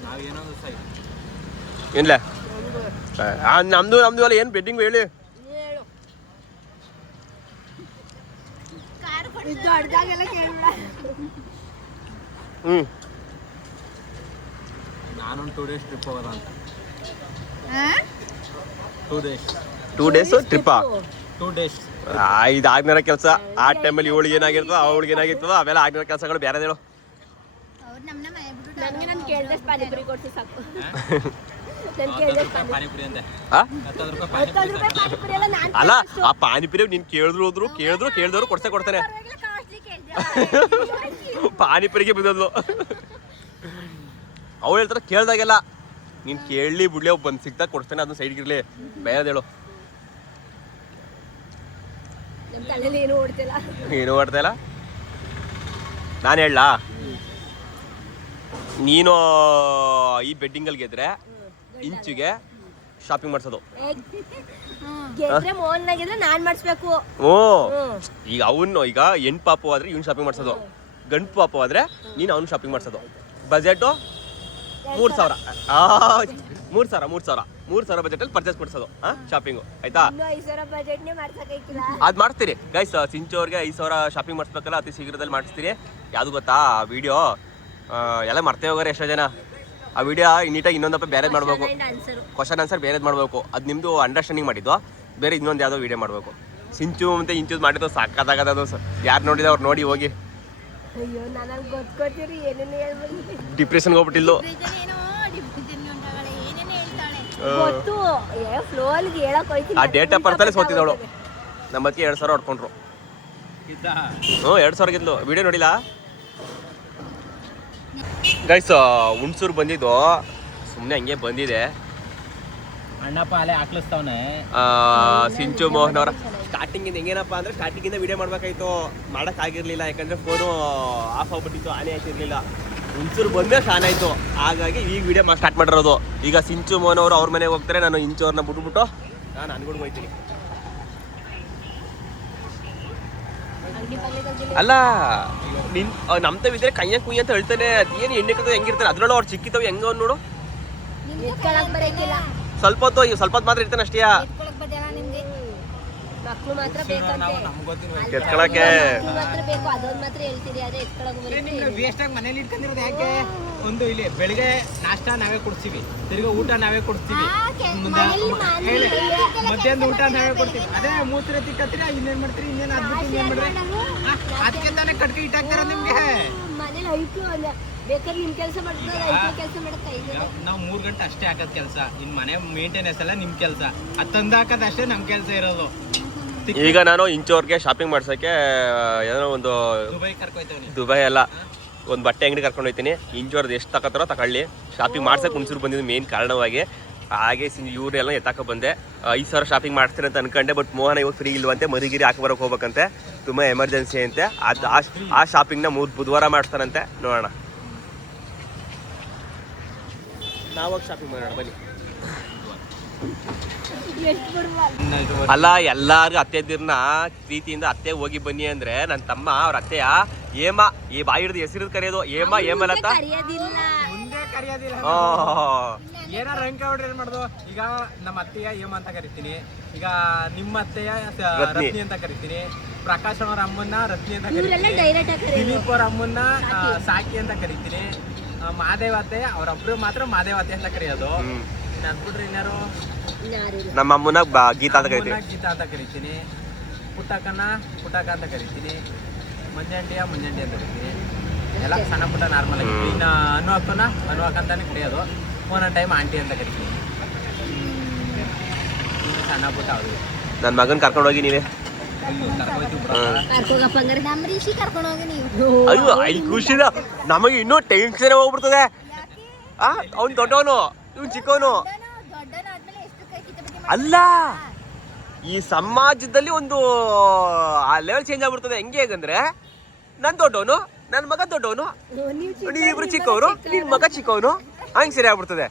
ನಾವು ಏನಾದ್ರು ಸೈ ಏನ್ಲೇ ನಮ್ದು ಅಲ್ಲ ಏನು ಬೆಡ್ಡಿಂಗು ಹೇಳಿ. ಕಾರ್ ಕೊಡ್ತಾರೆ. ದೊಡ್ಡದಾಗೆಲ್ಲ ಕೇಳಬೇಡ. ನಾನೊಂದು 2 days ಟ್ರಿಪ್ ಹೋಗೋದ ಅಂತ. ಆ? 2 days 2 days ಟ್ರಿಪ್ಪಾ? 2 days ಇದು ಆಗ್ನೇರ ಕೆಲಸ. ಆ ಟೈಮಲ್ಲಿ ಇವಳಿಗೆ ಏನಾಗಿರ್ತದೋ ಅವಳಿಗೆ ಏನಾಗಿರ್ತದೋ ಅವೆಲ್ಲ ಆಗ್ನೇರ ಕೆಲಸಗಳು ಬೇರೆ ಹೇಳು. ಅವ್ರು ನಮ್ಮನ್ನ ಮನೆ ಬಿಟ್ಟು ನನಗೆ ನಾನು ಕೇಳಿದಷ್ಟು ಪಾನಿಪುರಿ ಕೊಡ್ಸಿ ಸಾಕು. ನಾನು 10 ಕೇಳಿದಷ್ಟು ರೂಪಾಯಿ ಪಾನಿಪುರಿ ಅಂತೆ. ಆ? 10 ರೂಪಾಯಿ 10 ಪಾನಿಪುರಿ ರೂಪಾಯಿ ಪಾನಿಪುರಿ ಎಲ್ಲ ನಾನು ಅಲ್ಲ ಆ ಪಾನಿಪುರಿ ನೀನ್ ಕೇಳಿದ್ರು ಕೊಡ್ತಾನೆ. ಕಾಸ್ಟ್ಲಿ ಕೇಳ್ದೆ. ಪಾನಿಪುರಿಗೆ ಬಿದ್ದದ್ಲು. ಅವ್ಳು ಹೇಳ್ತಾರ ಕೇಳ್ದಾಗೆಲ್ಲ ನೀನ್ ಕೇಳಲಿ ಬಿಡ್ಲಿ ಬಂದು ಸಿಗ್ದಾಗ ಕೊಡ್ತಾನೆ, ಅದನ್ನ ಸೈಡ್ಗಿರ್ಲಿ ಬೇರೆದೇಳು. ನಮ್ಮ ತಲೆಯಲ್ಲಿ ಏನು ಓಡ್ತಿಲ್ಲ. ಏನು ಮಾಡ್ತಾ ಇಲ್ಲ. ನಾನು ಹೇಳ ನೀನು ಈ ಬೆಡ್ಡಿಂಗಲ್ಲಿ ಗೆದ್ರೆ ಇಂಚಿಗೆ ಶಾಪಿಂಗ್ ಮಾಡ್ಸೋದು. ಗೆದ್ರೆ ಮೋಹನ್ನಾಗಿದ್ರೆ ನಾನ್ ಮಾಡಿಸ್ಬೇಕು. ಹ್ಞೂ ಈಗ ಅವನು ಈಗ ಹೆಣ್ ಪಾಪು ಆದ್ರೆ ಇವ್ನು ಶಾಪಿಂಗ್ ಮಾಡ್ಸೋದು, ಗಂಡು ಪಾಪು ಆದ್ರೆ ನೀನು ಅವ್ನು ಶಾಪಿಂಗ್ ಮಾಡ್ಸೋದು. ಬಜೆಟು 3,000 3,000 ಬಜೆಟಲ್ಲಿ ಪರ್ಚೇಸ್ ಮಾಡಿಸೋದು ಶಾಪಿಂಗು ಆಯ್ತಾ. ಇನ್ನೂ 5,000 ಬಜೆಟ್ನೇ ಮಾಡ್ಸಕ್ಕಾಗಿಲ್ಲ. ಅದು ಮಾಡ್ತೀರಿ ಗೈಸ್. ಸಿಂಚೋರ್ಗೆ 5,000 ಶಾಪಿಂಗ್ ಮಾಡಿಸ್ಬೇಕಲ್ಲ, ಅತಿ ಶೀಘ್ರದಲ್ಲಿ ಮಾಡಿಸ್ತೀರಿ. ಯಾವುದು ಗೊತ್ತಾ ವಿಡಿಯೋ ಎಲ್ಲ ಮರ್ತೇ ಹೋಗೋರೆ ಎಷ್ಟೋ ಜನ. ಆ ವಿಡಿಯೋ ನೀಟಾಗಿ ಇನ್ನೊಂದಪ್ಪ ಬೇರೆ ಮಾಡಬೇಕು, ಕ್ವಶನ್ ಆನ್ಸರ್ ಬೇರೆದು ಮಾಡಬೇಕು. ಅದು ನಿಮ್ಮದು ಅಂಡರ್ಸ್ಟ್ಯಾಂಡಿಂಗ್ ಮಾಡಿದ್ದು ಬೇರೆ ಇನ್ನೊಂದು ಯಾವುದೋ ವಿಡಿಯೋ ಮಾಡಬೇಕು. ಸಿಂಚು ಮತ್ತು ಇಂಚು ಮಾಡಿದ್ದು ಸಾಕಾಗದು. ಯಾರು ನೋಡಿದ ಅವ್ರು ನೋಡಿ ಹೋಗಿ ಅಯ್ಯೋ ನಾನು ಗೊತ್ಕೊತೀರಿ ಏನೇನು ಹೇಳ್ಬೋದು. ಡಿಪ್ರೆಷನ್ಗೆ ಹೋಗ್ಬಿಟ್ಟಿಲ್ಲು. ಏನೇನು ಹೇಳ್ತಾಳೆ. ಗೊತ್ತು ಫ್ಲೋ ಅಲ್ಲಿ ಹೇಳಕ್ ಹೋಯ್ತೀನಿ. ಆ ಡೇಟ್ ಆಫ್ ಬರ್ತಲ್ಲೇ ಸೋತಿದ್ದವಳು. ನಮ್ಮ ಅದಕ್ಕೆ 2,000 ಹೊಡ್ಕೊಂಡ್ರು. ಇದ್ದ 2,000 ಗಿದ್ಲು. ವಿಡಿಯೋ ನೋಡಿಲ್ಲ ಗೈಸ್. ಹುಣಸೂರು ಬಂದಿದ್ದು ಸುಮ್ಮನೆ ಹಂಗೆ ಬಂದಿದೆ. ಅಣ್ಣಪ್ಪ ಅಲ್ಲೇ ಹಾಕ್ಲಿಸ್ತಾವನೆ. ಸಿಂಚು ಮೋಹನ್ ಅವರ ಸ್ಟಾರ್ಟಿಂಗಿಂದ ಹೆಂಗೇನಪ್ಪ ಅಂದರೆ ಸ್ಟಾರ್ಟಿಂಗಿಂದ ವಿಡಿಯೋ ಮಾಡ್ಬೇಕಾಯ್ತು, ಮಾಡೋಕ್ಕಾಗಿರ್ಲಿಲ್ಲ. ಯಾಕಂದರೆ ಫೋನು ಆಫ್ ಆಗ್ಬಿಟ್ಟಿತ್ತು, ಆನೆ ಆಗ್ತಿರ್ಲಿಲ್ಲ. ಹುಣಸೂರು ಬಂದೇ ಶಾನ್ ಆಯಿತು, ಹಾಗಾಗಿ ಈಗ ವಿಡಿಯೋ ಸ್ಟಾರ್ಟ್ ಮಾಡಿರೋದು. ಈಗ ಸಿಂಚು ಮೋಹನ್ ಅವರು ಅವ್ರ ಮನೆಗೆ ಹೋಗ್ತಾರೆ, ನಾನು ಇಂಚು ಅವ್ರನ್ನ ಬಿಟ್ಬಿಟ್ಟು ನಾನು ಅನ್ಕೊಂಡು ಹೋಗ್ತೀನಿ. ಅಲ್ಲ ನಿನ್ ನಮ್ತವಿದ್ರೆ ಕೈಯ ಕುಯ್ಯ ಅಂತ ಹೇಳ್ತಾನೆ. ಅದೇನು ಎಣ್ಣೆ ಕದ ಹೆಂಗಿರ್ತಾನೆ ಅದ್ರೊಳಗೆ ಅವ್ರು ಚಿಕ್ಕಿತವ್ ಹೆಂಗ ನೋಡು. ಎತ್ಕೊಳಕ್ ಬರಕಿಲ್ಲ. ಸ್ವಲ್ಪ ಹೊತ್ತು ಮಾತ್ರ ಇರ್ತಾನೆ ಅಷ್ಟೇ. ಎತ್ಕೊಳಕ್ ಬದಲ್ಲ ನಿಮ್ಗೆ. ಮಕ್ಳು ಮಾತ್ರ ಬೇಕಂತೆ ನಮ್ಗೆ ಗೊತ್ತಿಲ್ಲ ಕೆತ್ಕೊಳಕ್ಕೆ ಮಕ್ಳು ಮಾತ್ರ ಬೇಕು ಅದೊಂದ್ ಮಾತ್ರ ಹೇಳ್ತೀರಿ ಅದೇ ಎತ್ಕೊಳಕ್ ನಿಮ್ಗೆ ವೇಸ್ಟ್ ಆಗಿ ಮನೇಲಿ ಇಟ್ಕೊಂಡಿರೋದು ಯಾಕೆ? ಒಂದು ಇಲ್ಲಿ ಬೆಳಿಗ್ಗೆ ನಾಷ್ಟ ನಾವೇ ಕೊಡ್ತೀವಿ, ತಿರ್ಗಾ ಊಟ ನಾವೇ ಕೊಡ್ತೀವಿ, ಹೇಳಿ ಮಧ್ಯಾಹ್ನ ಊಟ ನಾವೇ ಕೊಡ್ತೀವಿ. ಅದೇ ಮೂತ್ರ ತಿಕ್ಕತ್ತೀರ ಇನ್ನೇನ್ ಮಾಡ್ತೀರಿ? ಇನ್ನೇನು ಅದ್ಬಿಟ್ಟು ಇನ್ನೇನ್ ಮಾಡ್ರಿ? ಅದಕ್ಕೆ ತಾನೇ ಕಟ್ಗೆ ಇಟ್ಟಾಕ್ತಾರ ನಿಮ್ಗೆ. ಮನೇಲಿ ಐಕ್ಳು ಅಲ್ಲ ಬೇಕಾದ್ರೆ ನಿಮ್ ಕೆಲಸ ಮಾಡಿದ್ರೆ ಐಕ್ಳು ಕೆಲಸ ಮಾಡಕ್ಕೆ ನಾವು 3 ಗಂಟೆ ಅಷ್ಟೇ ಹಾಕೋದ್ ಕೆಲಸ. ಇನ್ ಮನೆ ಮೇಂಟೆನೆನ್ಸ್ ಎಲ್ಲ ನಿಮ್ ಕೆಲಸ, ಅದು ತಂದು ಹಾಕೋದ್ ಅಷ್ಟೇ ನಮ್ ಕೆಲಸ ಇರೋದು. ಈಗ ನಾನು ಇಂಚೋರ್ಗೆ ಶಾಪಿಂಗ್ ಮಾಡ್ಸೋಕ್ಕೆ ಏನೋ ಒಂದು ದುಬೈ ಕರ್ಕೊಯ್ತೇವೆ. ದುಬೈ ಅಲ್ಲ, ಒಂದು ಬಟ್ಟೆ ಅಂಗಡಿ ಕರ್ಕೊಂಡು ಹೋಗ್ತೀನಿ. ಇಂಚೋರ್ದು ಎಷ್ಟು ತಗೋತಾರೋ ತಗೊಳ್ಳಿ. ಶಾಪಿಂಗ್ ಮಾಡ್ಸೋಕೆ ಹುಣಸೂರು ಬಂದಿದ್ದು ಮೇನ್ ಕಾರಣವಾಗಿ. ಹಾಗೆ ಇವರೆಲ್ಲ ಎತ್ತಾಕ ಬಂದೆ. 5,000 ಶಾಪಿಂಗ್ ಮಾಡ್ತೀನಿ ಅಂತ ಅನ್ಕೊಂಡೆ. ಬಟ್ ಮೋಹನ ಇವತ್ತು ಫ್ರೀ ಇಲ್ವಂತೆ, ಮರಿಗಿರಿ ಹಾಕಿ ಬರೋಕೆ ಹೋಗ್ಬೇಕಂತೆ, ತುಂಬ ಎಮರ್ಜೆನ್ಸಿ ಅಂತೆ. ಅದು ಆ ಶಾಪಿಂಗ್ನ ಬುಧವಾರ ಮಾಡ್ತಾನಂತೆ. ನೋಡೋಣ, ನಾವಾಗ ಶಾಪಿಂಗ್ ಮಾಡೋಣ ಬನ್ನಿ. ಅಲ್ಲ, ಎಲ್ಲಾರ್ಗು ಅತ್ತೆದಿರ್ನ ಪ್ರೀತಿಯಿಂದ ಅತ್ತೆ ಹೋಗಿ ಬನ್ನಿ ಅಂದ್ರೆ ನನ್ನ ತಮ್ಮ ಅವ್ರ ಅತ್ತೆಯ ಏಮ ಈ ಬಾಯಿ ಹಿಡಿದು ಹೆಸರು ಕರೆಯೋದು ಏಮಲತ್ತ ಮುಂದೆ ಕರೆಯೋದಿಲ್ಲ. ಏನಾರ ರಂಕ ಹೊಡ್ರಿ ಏನ್ ಮಾಡೋದು? ಈಗ ನಮ್ಮ ಅತ್ತೆಯ ಏಮ ಅಂತ ಕರಿತೀನಿ, ಈಗ ನಿಮ್ಮ ಅತ್ತೆಯ ರತ್ನಿ ಅಂತ ಕರಿತೀನಿ, ಪ್ರಕಾಶ್ ಅವರ ಅಮ್ಮನ್ನ ರತ್ನಿ ಅಂತ ಕರಿತೀನಿ, ದಿಲೀಪ್ ಅವ್ರ ಅಮ್ಮನ್ನ ಸಾಕಿ ಅಂತ ಕರಿತೀನಿ, ಮಹಾದೇವ ಅತ್ತೆ ಅವ್ರೊಬ್ರು ಮಾತ್ರ ಮಾದೇವ ಅತ್ತೆ ಅಂತ ಕರೆಯೋದು. ಅನ್ಬಿಟ್ರಿ ಇನ್ನಾರು ನಮ್ಮ ಅಮ್ಮನ ಗೀತಾ ಅಂತ ಕರಿತೀನಿ, ಗೀತಾ ಅಂತ ಕರಿತೀನಿ, ಪುಟ್ಟಕ್ಕನ ಪುಟ್ಟಕ್ಕ ಅಂತ ಕರಿತೀನಿ, ಮಂಜಂಡಿಯ ಮಂಜಂಡಿ ಅಂತ ಕರಿತೀನಿ. ಎಲ್ಲ ಸಣ್ಣ ಪುಟ್ಟ ನಾರ್ಮಲ್ ಆಗಿ. ಇನ್ನು ಅನು ಅಂತಾನೆ ಕರೆಯೋದು. ಒಂದೊಂದು ಟೈಮ್ ಆಂಟಿ ಅಂತ ಕರಿತೀನಿ. ಸಣ್ಣ ಪುಟ್ಟ ಅವ್ರಿಗೆ ನನ್ನ ಮಗನ್ ಕರ್ಕೊಂಡು ಹೋಗಿ ನೀವೇ. ಅಯ್ಯೋ ಐದು ಖುಷಿದ ನಮಗೆ ಇನ್ನೂ ಟೆನ್ಷನ್ ಹೋಗ್ಬಿಡ್ತದೆ. ಅವ್ನು ದೊಡ್ಡವನು, ಇವ್ನು ಚಿಕ್ಕವನು. ಅಲ್ಲ, ಈ ಸಮಾಜದಲ್ಲಿ ಒಂದು ಆ ಲೆವೆಲ್ ಚೇಂಜ್ ಆಗ್ಬಿಡ್ತದೆ. ಹೆಂಗೆ ಹೇಗಂದ್ರೆ ನನ್ ದೊಡ್ಡವನು, ನನ್ನ ಮಗ ದೊಡ್ಡವನು, ನೀವಿಬ್ರು ಚಿಕ್ಕವರು, ನಿನ್ ಮಗ ಚಿಕ್ಕವನು, ಹಂಗೆ ಸರಿ ಆಗ್ಬಿಡ್ತದೆ.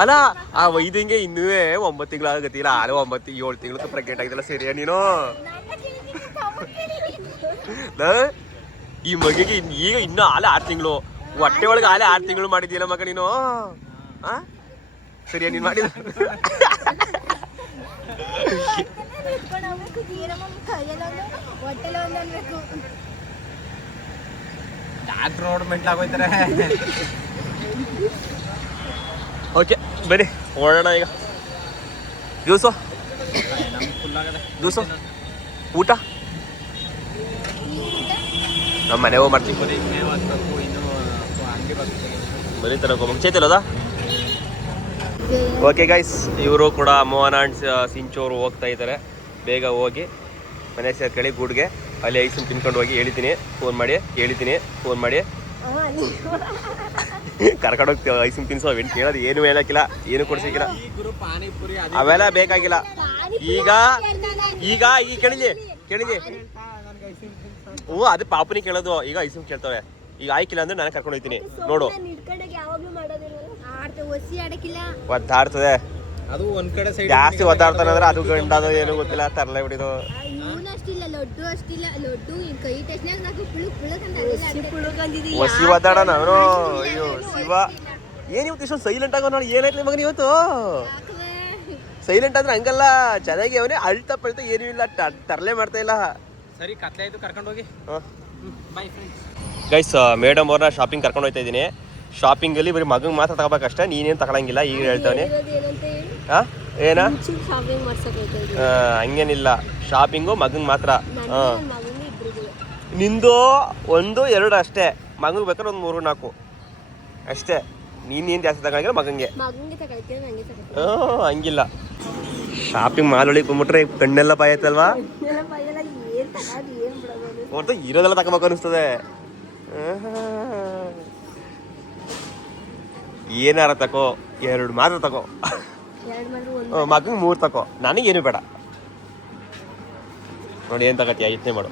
ಅಲ್ಲ, ಆ ವೈದ್ಯಂಗೆ ಇನ್ನೂ 9 ತಿಂಗಳಾಗತ್ತಿಲ್ಲ, 7 ತಿಂಗಳು ಪ್ರೆಗ್ನೆಂಟ್ ಆಗಿದ್ದಲ್ಲ. ಸರಿಯಾ ನೀನು? ಈ ಮಗಿಗೆ ಈಗ ಇನ್ನೂ 6 ತಿಂಗಳು, ಹೊಟ್ಟೆ ಒಳಗೆ 6 ತಿಂಗಳು ಮಾಡಿದ್ದೀನ ಮಗ ನೀನು. ಸರಿಯಾ ನೀನ್ ಮಾಡಿದ? ಡಾಕ್ಟ್ರ್ ನೋಡಿ ಮೆಂಟ್ಲಾಗೋಯ್ತಾರೆ. ಓಕೆ ಬನ್ನಿ ಹೊರಡೋಣ ಈಗ. ಜ್ಯೂಸು ಜ್ಯೂಸು ಊಟ ನಮ್ಮ ಮನೆ ಹೋಗಿ ಮಾಡ್ತೀವಿ. ಬರೀ ತರಕೋಬೇಕು ಚೇತಿಲ್ಲದ. ಓಕೆ ಗೈಸ್, ಇವರು ಕೂಡ ಮೋಹನ ಅಂಡ್ ಸಿಂಚೋರು ಹೋಗ್ತಾ ಇದ್ದಾರೆ. ಬೇಗ ಹೋಗಿ ಮನೆ ಸೇರ್ಕೊಳ್ಳಿ ಗೂಡ್ಗೆ. ಅಲ್ಲಿ ಐಸ್ ತಿನ್ಕೊಂಡು ಹೋಗಿ ಹೇಳಿದ್ದೀನಿ, ಫೋನ್ ಮಾಡಿ ಕರ್ಕೊಂಡು ಹೋಗ್ತೀವಿ. ಐಸ್ ತಿನ್ಸೋ ಅವೇನು ಕೇಳೋದು ಏನು ಹೇಳಕ್ಕಿಲ್ಲ, ಏನು ಕೊಡ್ಸಿಕ್ಕಿಲ್ಲ, ಅವೆಲ್ಲ ಬೇಕಾಗಿಲ್ಲ. ಈಗ ಕೇಳಿಲಿ ಹ್ಞೂ, ಅದು ಪಾಪನಿ ಕೇಳೋದು. ಈಗ ಐಸ್ ಕೇಳ್ತಾವೆ. ಈಗ ಆಯ್ಕಿಲ್ಲ ಅಂದ್ರೆ ನಾನು ಕರ್ಕೊಂಡು ಹೋಗ್ತೀನಿ. ನೋಡು ಒದ್ದಾಡ್ತದೆ. ಅದು ಒಂದ್ ಕಡೆ ಸೈಡ್ ಜಾಸ್ತಿ ಒದ್ದಾಡ್ತಾನೆ ಅಂದ್ರೆ ಅದು ಗಂಡದು ಏನು ಗೊತ್ತಿಲ್ಲ, ತರಲೆ ಬಿಡಿದು. ಒಸಿ ಒದ್ದಾಡೋಣ ಅವನು. ಅಯ್ಯೋ ಶಿವ, ಏನ್ ಇವತ್ತು ಇಷ್ಟೊಂದು ಸೈಲೆಂಟ್ ಆಗೋ. ನೋಡಿ ಏನಾಯ್ತು ಮಗನ ಇವತ್ತು? ಸೈಲೆಂಟ್ ಅಂದ್ರೆ ಹಂಗಲ್ಲ, ಚೆನ್ನಾಗಿ ಅವನೇ ಅಳ್ತಾ ಪಳ್ತಾ ಏನೂ ಇಲ್ಲ, ತರಲೆ ಮಾಡ್ತಾ ಇಲ್ಲ. ಸರಿ, ಕತ್ಲೆ ಆಯ್ತು, ಕರ್ಕೊಂಡು ಹೋಗಿ. By friends. ಗೈಸ್, ಮೇಡಮ್ ಅವ್ರನ್ನ ಶಾಪಿಂಗ್ ಕರ್ಕೊಂಡು ಹೋಗ್ತಾ ಇದ್ದೀನಿ. ಶಾಪಿಂಗಲ್ಲಿ ಬರೀ ಮಗಂಗೆ ಮಾತ್ರ ತಗೋಬೇಕಷ್ಟೇ, ನೀನೇನು ತಗೊಳಂಗಿಲ್ಲ. ಈಗ ಹೇಳ್ತಾವನೆ ಏನ ಹಂಗೇನಿಲ್ಲ, ಶಾಪಿಂಗು ಮಗಂಗೆ ಮಾತ್ರ. ನಿಂದು 1, 2 ಅಷ್ಟೇ, ಮಗಂಗೆ ಬೇಕಾದ್ರೆ ಒಂದು 3, 4 ಅಷ್ಟೇ. ನೀನೇನು ಜಾಸ್ತಿ ತಗೊಳಂಗಿಲ್ಲ, ಮಗಂಗೆ. ಹಂಗಿಲ್ಲ. ಶಾಪಿಂಗ್ ಮಾಲ್ ಒಳಗೆ ಬಂದ್ಬಿಟ್ರೆ ಕಣ್ಣೆಲ್ಲ ಬಾಯತ್ತಲ್ವಾ? ಹೊರತು ಇರೋದೆಲ್ಲ ತಗೋಬೇಕು ಅನಿಸ್ತದೆ. ಏನಾರ ತಗೋ, 2 ಮಾತ್ರ ತಗೋ, ಮಗಂಗೆ 3 ತಗೋ, ನನಗೇನು ಬೇಡ. ನೋಡಿ ಏನು ತಗೋತೀಯ ಯೋಚನೆ ಮಾಡು.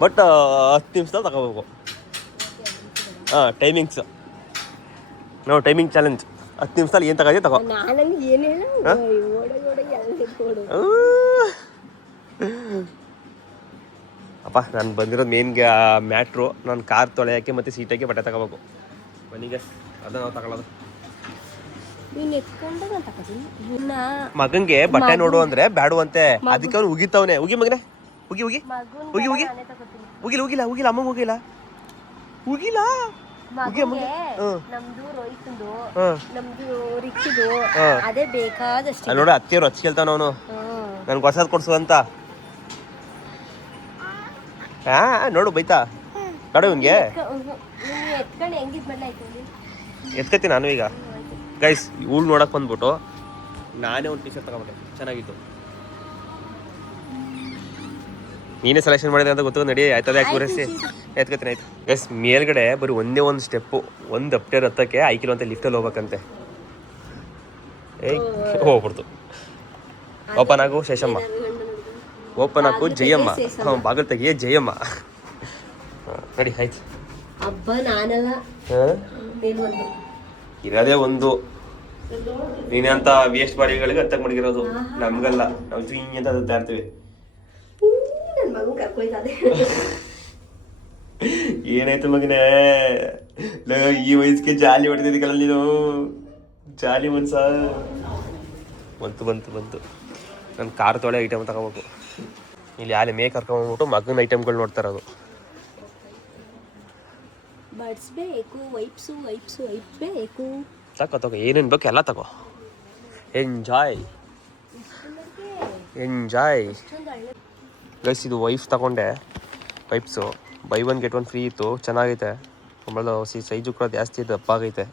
ಬಟ್ 10 ನಿಮಿಷದಲ್ಲಿ ತಗೋಬೇಕು. ಟೈಮಿಂಗ್ಸ್ ನಾವು ಟೈಮಿಂಗ್ ಚಾಲೆಂಜ್. 10 ನಿಮಿಷದಲ್ಲಿ ಏನು ತಗೋತೀಯ ತಗೋ. ಅಪ್ಪ, ನಾನು ಬಂದಿರೋದು ಮೇನ್ ಮ್ಯಾಟ್ರು. ನಾನು ಕಾರ್ ತೊಳೆಯೋಕ್ಕೆ ಮತ್ತು ಸೀಟಾಗಿ ಬಟ್ಟೆ ತಗೋಬೇಕು. ಬನ್ನಿಗೆ ಅದನ್ನ ನಾವು ತಗೊಳ್ಳೋದು. ನೀನ್ ಎತ್ಕೊಂಡು ನಾನು ತಗೋತೀನಿ ಇನ್ನ ಮಗಂಗೆ ಬಟ್ಟೆ ನೋಡು ಅಂದ್ರೆ ಬ್ಯಾಡುವಂತೆ, ಅದಕ್ಕೆ ಅವ್ನು ಉಗಿತವನೆ. ಉಗಿ ಮಗನೇ, ಉಗಿ ಉಗಿ ಮಗುನ್ ಉಗಿ ಉಗಿ ನಾನೇ ತಗೋತೀನಿ. ಉಗಿಲ ಉಗಿಲ ಉಗಿಲ ಅಮ್ಮ ಉಗಿಲ ಉಗಿಲ ಉಗಿ ಅಮ್ಮ. ನಮ್ದು ರೋಹಿತಂದು ಹ್ಮ್ ನಮ್ದು ರಿಕ್ಕಿದು ಅದೇ ಬೇಕಾದಷ್ಟು. ಅಲ್ಲಿ ನೋಡು ಅತ್ತಿಯವ್ರು ಹಚ್ಚಿ ಕೇಳ್ತಾವ ಅವನು ನನ್ಗೆ ಹೊಸದ್ ಕೊಡ್ಸು ಅಂತ. ಹಾ ನೋಡು ಬೈತಾ ಬೇಡ ಇವನ್ಗೆ. ಎತ್ಕೊಂಡು ಹೆಂಗಿದ್ ಬಣ್ಣ ಆಯ್ತು ಎತ್ಕತ್ತೀನಿ ನಾನು ಈಗ. ಗೈಸ್ ಇವಳು ನೋಡಕ್ ಬಂದ್ಬಿಟ್ಟು ನಾನೇ ಒಂದು ಟಿ ಶರ್ಟ್ ತಗೊಂಡೆ, ಚೆನ್ನಾಗಿತ್ತು. ನೀನೇ ಸೆಲೆಕ್ಷನ್ ಮಾಡಿದೆ ಅಂತ ಗೊತ್ತು, ನಡಿ ಆಯ್ತದ ಯಾಕೆ ಬರೆಸಿ ಎತ್ಕತ್ತೀನಿ. ಆಯ್ತು ಗೈಸ್, ಮೇಲ್ಗಡೆ ಬರೀ ಒಂದೇ ಒಂದು ಸ್ಟೆಪ್ಪು, ಒಂದು ಅಪ್ಟೇರ್ ಹತ್ತಕ್ಕೆ 5 ಕಿಲೋ ಅಂತ ಲಿಫ್ಟಲ್ಲಿ ಹೋಗ್ಬೇಕಂತೆ. ಏಯ್ ಹೋಗ್ಬಿಡ್ತು. ಓಪನ್ ಆಗು ಶೇಷಮ್ಮ, ಓಪನ್ ಹಾಕು ಜಯಮ್ಮ. ಹಾಂ ಬಾಗಿಲು ತೆಗಿಯೇ ಜಯಮ್ಮ. ನಡಿ ಆಯ್ತು. ಹಬ್ಬ ನಾನಲ್ಲ ಒಂದು ಇರೋದೇ ಒಂದು. ನೀನೇ ಅಂತ ವೇಸ್ಟ್ ಬಾಡಿಗಳಿಗೆ ಹತ್ತಕ್ಕೆ ಮಡಗಿರೋದು, ನಮ್ಗಲ್ಲ. ನಾವು ಹಿಂಗೆ ಅಂತ ಹತ್ತಾ ಇರ್ತೀವಿ. ನನ್ನ ಮಗು ಕರ್ಕೊಯ್ತದೆ. ಏನಾಯ್ತು ಮಗನೇ, ಈ ವಯಸ್ಸಿಗೆ ಜಾಲಿ ಹೊಡೆದಿದ್ದಕ್ಕಲ್ಲ ನೀನು. ಜಾಲಿ ಮನ್ಸ ಬಂತು ಬಂತು ಬಂತು. ನನ್ನ ಕಾರ್ ತೊಳೆ ಐಟಮ್ ತಗೋಬೇಕು. ಇಲ್ಲಿ ಯಾಲೆ ಮೇ ಕರ್ಕೊಂಡ್ಬಿಟ್ಟು ಮಗನ ಐಟಮ್ಗಳು ನೋಡ್ತಾ ಇರೋದು. ಬಡ್ಸ್ ಬೇಕು, ವೈಪ್ಸು ವೈಪ್ಸು ವೈಪ್ಸ್ ಬೇಕು. ತಗೋ ಏನೇನು ಬೇಕು ಎಲ್ಲ ತಗೋ. Enjoy enjoy guys. ಇದು ವೈಫ್ ತಗೊಂಡೆ ವೈಪ್ಸು, ಬೈ 1 get 1 ಫ್ರೀ ಇತ್ತು, ಚೆನ್ನಾಗೈತೆ. ಆಮೇಲೆ ಸೈಜು ಕೂಡ ಜಾಸ್ತಿ ಇದೆ, ದಪ್ಪ ಆಗೈತೆ.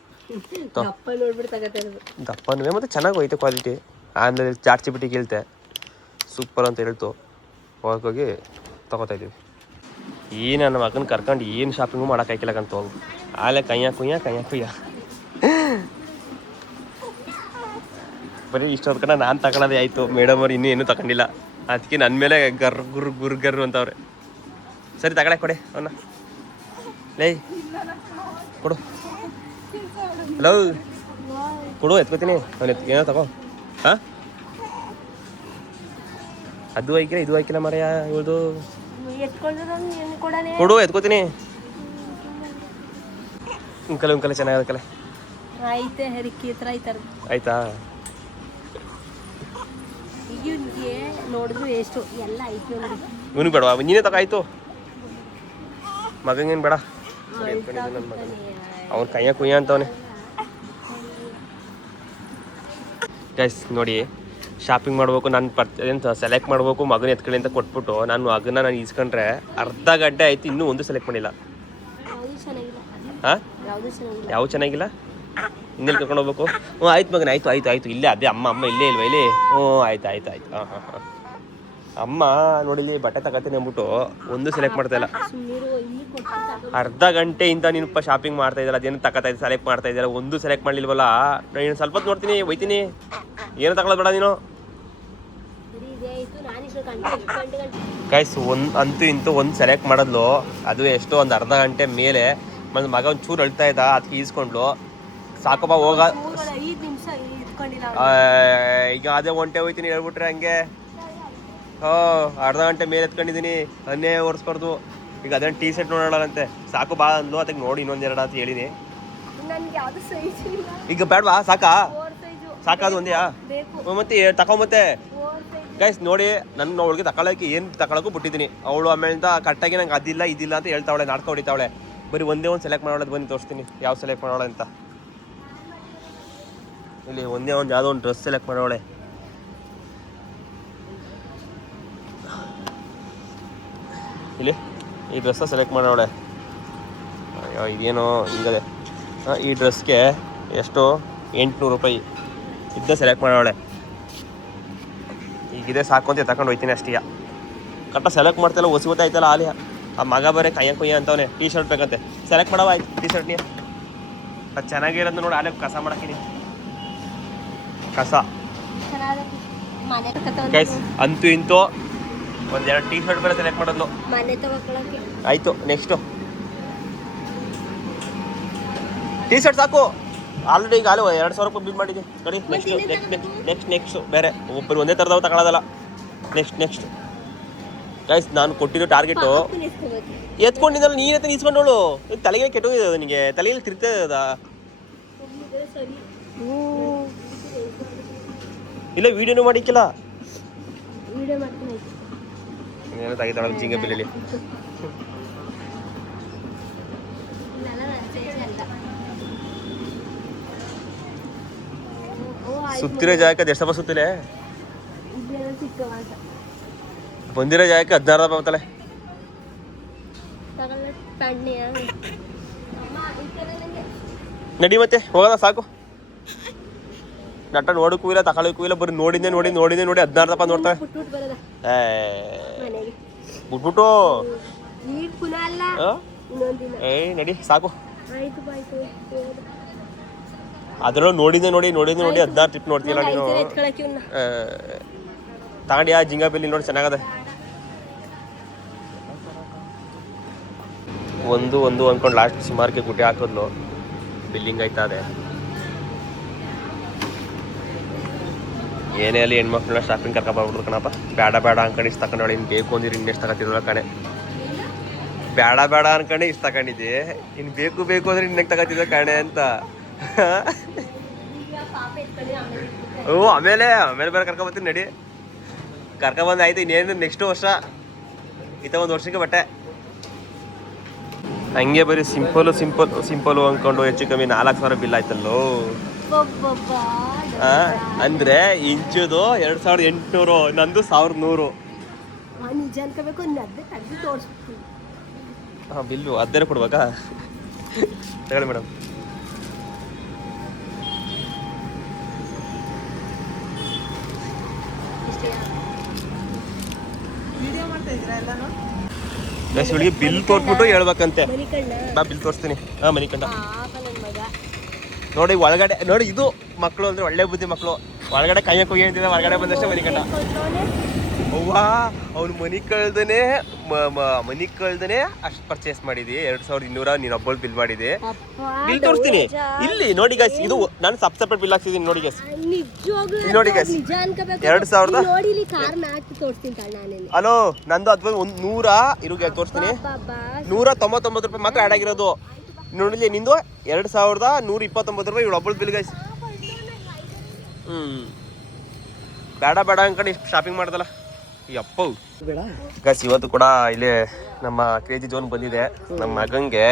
ದಪ್ಪ ನೋಡ್ಬಿಟ್ಟು ತಗೋತಾ ಇರೋದು. ದಪ್ಪನೂ ಮತ್ತು ಚೆನ್ನಾಗಿ ಹೋಯ್ತು ಕ್ವಾಲಿಟಿ. ಆಮೇಲೆ ಚಾರ್ಜಿ ಬಿಟ್ಟು ಕೇಳ್ತೆ, ಸೂಪರ್ ಅಂತ ಹೇಳ್ತು. ಹೋಗಿ ತೊಗೋತಾ ಇದ್ದೀವಿ. ಈ ನನ್ನ ಮಗನ ಕರ್ಕೊಂಡು ಏನು ಶಾಪಿಂಗು ಮಾಡೋಕ್ಕಾಯ್ಕಿಲ್ಲಕಂತ ಹೋಗು. ಆಲೆ ಕೈಯ ಕುಯ್ಯ ಬರೀ ಇಷ್ಟೊತ್ತು ಕಡೆ ನಾನು ತಗೊಳ್ಳೋದೇ ಆಯಿತು. ಮೇಡಮ್ ಅವ್ರು ಇನ್ನೂ ಏನೂ ತಗೊಂಡಿಲ್ಲ, ಅದಕ್ಕೆ ನನ್ನ ಮೇಲೆ ಗುರ್ಗರು ಅಂತವ್ರೆ. ಸರಿ ತಗೊಳೆ ಕೊಡೆ ಅವನ್ನ. ಲೇ ಕೊಡು, ಹಲೋ ಕೊಡು, ಎತ್ಕೋತೀನಿ. ಅವನು ಏನೋ ತಗೋ. ಹಾಂ ಅದು ಆಯ್ಕಿಲ್ಲ ಇದು ಆಯ್ಕಿಲ್ಲ ಮರೆಯ ಇವಳು. ಕೊಡು, ಎತ್ಕೋತೀನಿ. ಉಂಕಲೆ ಚೆನ್ನಾಗಲ್ಲ. ಐತೆ ಹೆರಿಕಿ ಹತ್ರ ಐತಾರ. ಆಯ್ತಾ ಇವನಿಗೆ ನೋಡಿದ್ರು ಎಷ್ಟು ಎಲ್ಲ ಐತೆ ನೋಡಿ. ಇವನಿಗೆ ಬೇಡವಾ, ನೀನೇ ತಗೋ. ಆಯ್ತು ಮಗಂಗೇನು ಬೇಡ. ಅವ್ನು ಕೈಯ ಕುಯ್ಯ ಅಂತವನೆ. ಗೈಸ್ ನೋಡಿ, ಶಾಪಿಂಗ್ ಮಾಡ್ಬೇಕು, ನಾನು ಎಂತ ಸೆಲೆಕ್ಟ್ ಮಾಡ್ಬೇಕು, ಮಗನ ಎತ್ಕೊಳ್ಳಿ ಅಂತ ಕೊಟ್ಬಿಟ್ಟು ನಾನು ಮಗನ ಇಸ್ಕೊಂಡ್ರೆ ಅರ್ಧ ಗಂಟೆ ಆಯ್ತು, ಇನ್ನೂ ಒಂದು ಸೆಲೆಕ್ಟ್ ಮಾಡಿಲ್ಲ. ಹಾಂ ಯಾವ ಚೆನ್ನಾಗಿಲ್ಲ, ಇನ್ನೆಲ್ಲಿ ಕರ್ಕೊಂಡು ಹೋಗ್ಬೇಕು. ಹ್ಞೂ ಆಯ್ತು ಮಗನ, ಆಯ್ತು ಆಯ್ತು ಆಯ್ತು. ಇಲ್ಲೇ ಅದೇ ಅಮ್ಮ ಇಲ್ಲೇ ಇಲ್ವಾ ಇಲ್ಲಿ? ಹ್ಞೂ ಆಯ್ತು ಆಯ್ತು ಆಯ್ತು. ಹಾಂ ಅಮ್ಮ ನೋಡಿಲಿ ಬಟ್ಟೆ ತಗೋತೀನಿ ಅಂದ್ಬಿಟ್ಟು ಒಂದು ಸೆಲೆಕ್ಟ್ ಮಾಡ್ತಾ ಇಲ್ಲ. ಅರ್ಧ ಗಂಟೆಯಿಂದ ನೀನಪ್ಪ ಶಾಪಿಂಗ್ ಮಾಡ್ತಾ ಇದ್ದಲ್ಲ, ಅದೇನು ತಗೋತಾ ಇದ್ದೆ, ಸೆಲೆಕ್ಟ್ ಮಾಡ್ತಾ ಇದ್ದಲ್ಲ, ಒಂದು ಸೆಲೆಕ್ಟ್ ಮಾಡಲಿಲ್ವಲ್ಲ. ನಾನು ಸ್ವಲ್ಪ ಹೊತ್ತು ನೋಡ್ತೀನಿ, ಒಯ್ತೀನಿ. ಏನು ತಗೊಳ್ಳೋದು ಬೇಡ ನೀನು. ಗೈಸ್ ಅಂತೂ ಇಂತೂ ಒಂದು ಸೆಲೆಕ್ಟ್ ಮಾಡಿದ್ಲು, ಅದು ಎಷ್ಟೋ ಒಂದು ಅರ್ಧ ಗಂಟೆ ಮೇಲೆ. ಮತ್ತು ಮಗ ಒಂಚೂರು ಅಳ್ತಾ ಇದ್ದ, ಅದಕ್ಕೆ ಈಸ್ಕೊಂಡ್ಲು. ಸಾಕಪ್ಪ ಹೋಗ, ಈಗ ಅದೇ ಒಂಟೆ ಹೋಯ್ತೀನಿ ಹೇಳ್ಬಿಟ್ರೆ ಹಂಗೆ. ಅರ್ಧ ಗಂಟೆ ಮೇಲೆ ಎತ್ಕೊಂಡಿದ್ದೀನಿ, ಅನ್ನೇ ಒರೆಸ್ಬಾರ್ದು. ಈಗ ಅದೇನು ಟೀ ಶರ್ಟ್ ನೋಡೋಣಂತೆ, ಸಾಕು ಬಾ ಅಂದ್ಲು. ಅದಕ್ಕೆ ನೋಡಿ ಇನ್ನೊಂದೆರಡು ಅಂತ ಹೇಳಿನಿ. ಈಗ ಬೇಡವಾ, ಸಾಕಾದು ಒಂದೇ ಮತ್ತೆ ತಗೊಂಬತ್ತೆ. ಗೈಸ್ ನೋಡಿ, ನನ್ನ ಅವಳಿಗೆ ತಗೊಳಕ್ಕೆ ಏನು ತಗೊಳಕ್ಕೂ ಬಿಟ್ಟಿದ್ದೀನಿ. ಅವಳು ಆಮೇಲಿಂದ ಕರೆಕ್ಟಾಗಿ ನಂಗೆ ಅದಿಲ್ಲ ಇದಿಲ್ಲ ಅಂತ ಹೇಳ್ತಾವಳೆ, ನಾಟಕ ಹೊಡಿತಾವಳೆ. ಬರೀ ಒಂದೇ ಒಂದು ಸೆಲೆಕ್ಟ್ ಮಾಡೋದು ಬನ್ನಿ ತೋರಿಸ್ತೀನಿ ಯಾವ ಸೆಲೆಕ್ಟ್ ಮಾಡೋಳೆ ಅಂತ. ಇಲ್ಲಿ ಒಂದೇ ಒಂದು ಯಾವುದೋ ಒಂದು ಡ್ರೆಸ್ ಸೆಲೆಕ್ಟ್ ಮಾಡೋಳೆ. ಇಲ್ಲಿ ಈ ಡ್ರೆಸ್ಸ ಸೆಲೆಕ್ಟ್ ಮಾಡೋಳೆ. ಅಯ್ಯೋ ಇದೇನೋ ಹಿಂಗದೆ. ಈ ಡ್ರೆಸ್ಗೆ ಎಷ್ಟು 800 ರೂಪಾಯಿ ಇದ್ದ ಸೆಲೆಕ್ಟ್ ಮಾಡೋಳೆ. ಈಗಿದೆ ಸಾಕು ಅಂತ ತಗೊಂಡು ಹೋಗ್ತೀನಿ ಅಷ್ಟೇ. ಕರೆಕ್ಟಾಗಿ ಸೆಲೆಕ್ಟ್ ಮಾಡ್ತಾಯಿಲ್ಲ, ಹೊಸಿಗೊತ್ತಾಯ್ತಲ್ಲ ಆಲಿಯ. ಆ ಮಗ ಬರೀ ಕೈಯ ಕೊಯ್ಯ ಅಂತವನೇ. ಟೀ ಶರ್ಟ್ ಬೇಕಂತೆ, ಸೆಲೆಕ್ಟ್ ಮಾಡವ ಆಯ್ತು ಟೀ ಶರ್ಟ್ನಿ. ಅದು ಚೆನ್ನಾಗಿರೋದು ನೋಡಿ, ಆಲೆ ಕಸ ಮಾಡಾಕಿನಿ ಕಸ. ಗೈಸ್ ಅಂತೂ ಇಂತೂ ಒಂದೆರಡು ಟೀ ಶರ್ಟ್ ಬೇರೆ ಸೆಲೆಕ್ಟ್ ಮಾಡೋದು. ಆಯಿತು, ನೆಕ್ಸ್ಟು ಟೀ ಶರ್ಟ್ ಸಾಕು. ಆಲ್ರೆಡಿ ಈಗ 2,000 ರೂಪಾಯಿ ಬಿಲ್ ಮಾಡಿದ್ದೆ. ನೋಡಿ ನೆಕ್ಸ್ಟ್ ಬೇರೆ ಒಬ್ಬರು ಒಂದೇ ಥರದವ ತಗೊಳ್ಳೋದಲ್ಲ. ನೆಕ್ಸ್ಟ್ ಗೈಸ್, ನಾನು ಕೊಟ್ಟಿದ್ದು ಟಾರ್ಗೆಟು ಎತ್ಕೊಂಡಿದ್ದಲ್ಲ, ನೀನೇ ಇಸ್ಕೊಂಡೋಳು. ತಲೆಗೆ ಕೆಟ್ಟೋಗಿದೆ, ನಿನಗೆ ತಲೆಯಲ್ಲಿ ತಿರ್ತದೆ ಅದ. ಇಲ್ಲ ವಿಡಿಯೋನು ಮಾಡಿಕ್ಕಿಲ್ಲ. ವಿಡಿಯೋ ಮಾಡ್ತೀನಿ. ಏನೋ ತೆಗಿತಾಳ ಜಿಂಗ ಬಿಲ್ಲಿ. ಸುತ್ತಿರೋ ಜಾಗಕ್ಕೆ ಎಷ್ಟು ರೂಪಾಯಿ ಸುತ್ತಿಲೆ? ಬಂದಿರೋ ಜಾಗಕ್ಕೆ 16 ರೂಪಾಯಿ ಬರ್ತಲೆ. ನಡಿ ಮತ್ತೆ ಹೋಗೋದ ಸಾಕು. ನಟ ನೋಡಕ್ಕೂ ಇಲ್ಲ ತಗೊಳಕ್ಕೂ ಇಲ್ಲ, ಬರೀ ನೋಡಿದ್ದೆ ನೋಡಿ 16 ರೂಪಾಯಿ ನೋಡ್ತಾಳೆ. ಬಿಟ್ಬಿಟ್ಟು ನಡಿ ಸಾಕು. ಅದ್ರಲ್ಲೂ ನೋಡಿದ್ದೆ ನೋಡಿ 16 ಟ್ರಿಪ್ ನೋಡ್ತೀಯಲ್ಲ ನೀನು. ತಗೊಂಡಿ ಆ ಜಿಂಗ ಬಿಲ್ಲಿ ನೋಡಿ ಚೆನ್ನಾಗದೆ. ಒಂದು ಅಂದ್ಕೊಂಡು ಲಾಸ್ಟ್ ಸುಮಾರಿಗೆ ಗುಡ್ಡೆ ಹಾಕಿದ್ಲು. ಬಿಲ್ಲಿಂಗ್ ಆಯ್ತಾ ಅದೇ. ಏನೇ ಅಲ್ಲಿ ಹೆಣ್ಮಕ್ಳನ್ನ ಶಾಪಿಂಗ್ ಕರ್ಕೊಂಡ್ಬಿಡ್ರು ಕಣಪ್ಪ. ಬೇಡ ಅನ್ಕೊಂಡು ಇಷ್ಟು ತಗೊಂಡು ಇನ್ನು ಬೇಕು ಅಂದಿರಿ ಇನ್ನೆಷ್ಟು ತಗೋತಿದ್ರಲ್ಲ ಕಣೆ. ಬೇಡ ಅನ್ಕೊಂಡು ಇಷ್ಟು ತಗೊಂಡಿದ್ದೆ, ಇನ್ನು ಬೇಕು ಅಂದ್ರೆ ಇನ್ನೆಕ್ಕೆ ತಗೋತಿದ್ದ ಕಣೆ ಅಂತ. ಆಮೇಲೆ ಬೇರೆ ಕರ್ಕೊಂಬತ್ತೀನಿ ನಡಿ. ಕರ್ಕೊಂಬಂದು ಆಯ್ತು. ಇನ್ನೇನು ನೆಕ್ಸ್ಟ್ ವರ್ಷ ಈತ 1 ವರ್ಷಕ್ಕೆ ಬಟ್ಟೆ ಹಂಗೆ ಬರೀ ಸಿಂಪಲ್ ಅಂದ್ಕೊಂಡು ಹೆಚ್ಚು ಕಮ್ಮಿ 4,000 ಬಿಲ್ ಆಯ್ತಲ್ಲೋ. ಅಂದ್ರೆ ಇಂಚುದು 2,800, ನಂದು 1,100. ಬಿಲ್ಲು ಅದೇ ಕೊಡ್ಬೇಕಾ? ತಗೊಳ್ಳಿ ಮೇಡಮ್. ಇವಳಿಗೆ ಬಿಲ್ ತೋರ್ಸ್ಬಿಟ್ಟು ಹೇಳ್ಬೇಕಂತೆ. ನಾ ಬಿಲ್ ತೋರಿಸ್ತೀನಿ. ಮನಿ ಕಂಡ ನೋಡಿ ಒಳಗಡೆ ನೋಡಿ. ಇದು ಮಕ್ಕಳು ಅಂದ್ರೆ ಒಳ್ಳೆ ಬುದ್ಧಿ ಮಕ್ಕಳು. ಒಳಗಡೆ ಕೈಯಕ್ಕೆ ಹೋಗಿ ಹೇಳ್ತಿದ್ದೆ, ಒಳಗಡೆ ಬಂದಷ್ಟೇ ಮನಿ ಕಂಡ. ಅವ್ವಾ ಅವ್ನು ಮನಿ ಕಳ್ದನೆ ಅಷ್ಟು ಪರ್ಚೇಸ್ ಮಾಡಿದಿ. 2,200 ನೀನು ಒಬ್ಬಳು ಬಿಲ್ ಮಾಡಿದೆ. ಬಿಲ್ ತೋರಿಸ್ತೀನಿ ಇಲ್ಲಿ ನೋಡಿ ಗೈಸ್. ಇದು ನಾನು ಸಪ್ರೇಟ್ ಬಿಲ್ ಹಾಕ್ಸಿದೀನಿ ನೋಡಿ ಗೈಸ್. ನೋಡಿ ಗೈಸ್ 2,000. ಹಲೋ ನಂದು ಅದು 100 ಇರುಗೆ ತೋರಿಸ್ತೀನಿ. 199 ರೂಪಾಯಿ ಮಾತ್ರ ಆ್ಯಡ್ ಆಗಿರೋದು. ನೋಡಿಲಿ ನಿಂದು 2,129 ರೂಪಾಯಿ ಇವಳು ಒಬ್ಬಳು ಬಿಲ್ ಗೈಸ್. ಬೇಡ ಅನ್ಕೊಂಡು ಇಷ್ಟು ಶಾಪಿಂಗ್ ಮಾಡ್ದಲ್ಲ ಯಪ್ಪ ಗೈಸ್. ಇವತ್ತು ಕೂಡ ಇಲ್ಲಿ ನಮ್ಮ ಕ್ರೇಜಿ ಜೋನ್ ಬಂದಿದೆ. ನಮ್ಮ ಮಗಂಗೆ